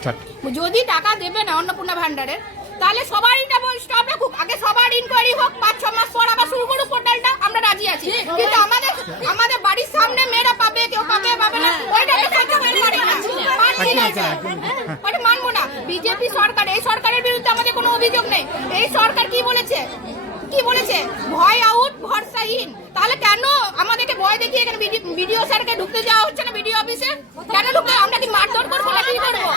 Start. যদি টাকা দেবে না অন্নপূর্ণা ভান্ডারের, তাহলে সবারই স্টপ রাখুক, আগে সবার ইনকোয়ারি হোক, 5-6 মাস পর আবার শুরু করুক পোর্টালটা, আমরা রাজি আছি। কিন্তু আমাদের বাড়ির সামনে মেয়েরা পাবে, কেউ পাবে না, ওইটা মানবো না। বিজেপি সরকার, এই সরকারের বিরুদ্ধে আমাদের কোনো অভিযোগ নেই। এই সরকার কি বলেছে ভয় আউট ভরসাহীন। তাহলে কেন আমাদেরকে ভয় দেখিয়ে এখানে বিডিও স্যারকে ঢুকতে যাওয়া হচ্ছে না বিডিও অফিসে? কেন ঢুকতে? আমরা কি মারধর করবো না? কি করবো?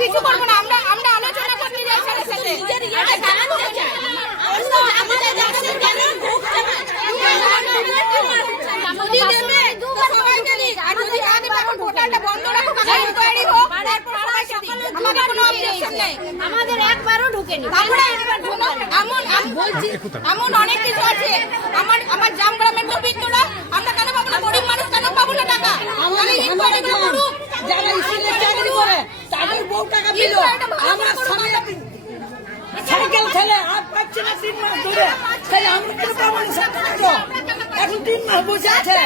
কিছু করবো না, আমরা আলোচনা করতে যাই স্যারের সাথে। আমাদের একবারও ঢুকেনি। এমন অনেক কিছু আছে। আমার জাম গ্রামের দুর্বৃত্তরা, আমরা কেন পাবো না? গরিব মানুষ কেন পাবো না টাকা? যারা স্কুলে চাকরি করে তাদের বউ টাকা দিল, আমরা সাইকেল খেলে আর পাচ্ছি না 3 মাস ধরে, তাহলে আমরা কেন পাবো না? এখন 3 মাস বসে আছে।